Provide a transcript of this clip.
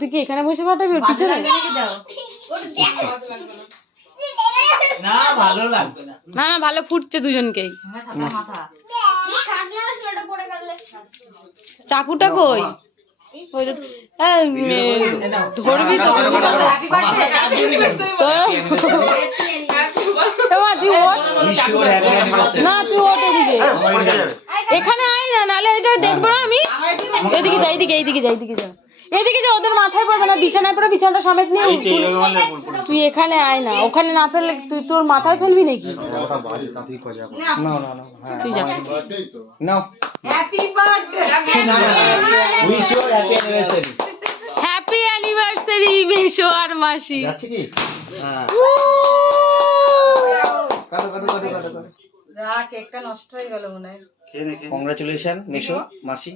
তুই কি এখানে বসে ফাটাবি ওর পিছনে? না ভালো লাগবে না। না না ভালো ফুটছে দুজনকেই। চাকুটা কই? ওই যে ধরবি তো। না তুই ওঠ এদিকে, এখানে আয় না, নাহলে এটা দেখবো না আমি। এদিকে যা, এইদিকে এইদিকে যা, এইদিকে যা, এদিকে যা, ওদের মাথায় পড়বে না, বিছানায় পড়ে বিছানাটা সমেত নিয়ে তুই এখানে আয় না, ওখানে না ফেললে তুই তোর মাথায় ফেলবি নাকি? তুই যা। হ্যাপি অ্যানিভার্সারি মেশো আর মাসি। কেকটা নষ্ট হয়ে গেল মনে হয়। কংগ্রাচুলেশন মেশো মাসি।